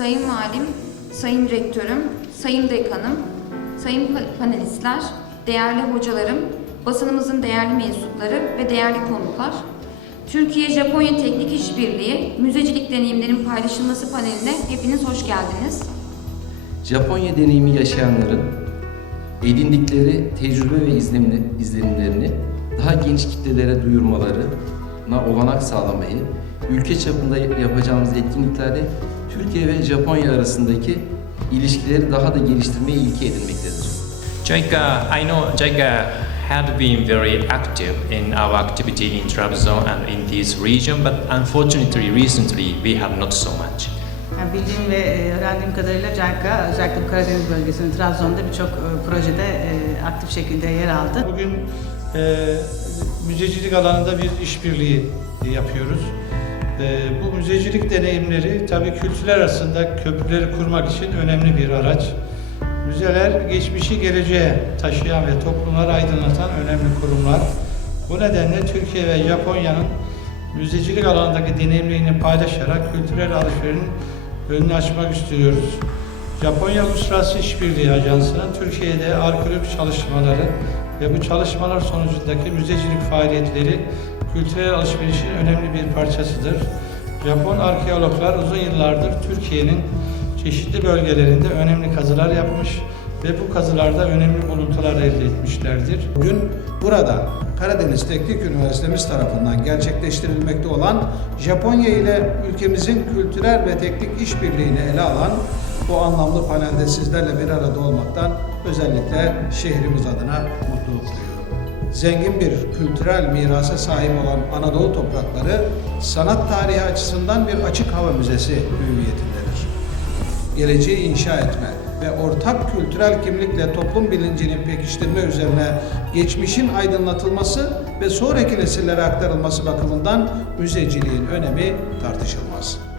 Sayın Valim, Sayın Rektörüm, Sayın Dekanım, Sayın pa- panelistler, değerli hocalarım, basınımızın değerli mensupları ve değerli konuklar, Türkiye-Japonya Teknik İşbirliği Müzecilik Deneyimlerin Paylaşılması paneline hepiniz hoş geldiniz. Japonya deneyimi yaşayanların edindikleri tecrübe ve izlenimlerini daha geniş kitlelere duyurmalarına olanak sağlamayı, ülke çapında yapacağımız etkinliklerde Türkiye ve Japonya arasındaki ilişkileri daha da geliştirmeye ilke edinmektedir. JICA, I know JICA had been very active in our activity in Trabzon and in this region, but unfortunately recently we have not so much. Yani bildiğim ve e, öğrendiğim kadarıyla JICA özellikle Karadeniz bölgesinin Trabzon'da birçok e, projede e, aktif şekilde yer aldı. Bugün e, müzecilik alanında bir işbirliği yapıyoruz. E, bu müzecilik deneyimleri tabii kültürler arasında köprüleri kurmak için önemli bir araç. Müzeler geçmişi geleceğe taşıyan ve toplumları aydınlatan önemli kurumlar. Bu nedenle Türkiye ve Japonya'nın müzecilik alanındaki deneyimlerini paylaşarak kültürel alışverişin önünü açmak istiyoruz. Japonya Uluslararası İşbirliği Ajansı'nın Türkiye'de arkeolojik çalışmaları ve bu çalışmalar sonucundaki müzecilik faaliyetleri kültürel alışverişin önemli bir parçasıdır. Japon arkeologlar uzun yıllardır Türkiye'nin çeşitli bölgelerinde önemli kazılar yapmış ve bu kazılarda önemli buluntular elde etmişlerdir. Bugün burada Karadeniz Teknik Üniversitemiz tarafından gerçekleştirilmekte olan Japonya ile ülkemizin kültürel ve teknik işbirliğini ele alan bu anlamlı panelde sizlerle bir arada olmaktan özellikle şehrimiz adına mutluluk duyuyorum. Zengin bir kültürel mirasa sahip olan Anadolu toprakları sanat tarihi açısından bir açık hava müzesi hüviyetindedir geleceği inşa etme ve ortak kültürel kimlikle toplum bilincinin pekiştirme üzerine geçmişin aydınlatılması ve sonraki nesillere aktarılması bakımından müzeciliğin önemi tartışılmaz.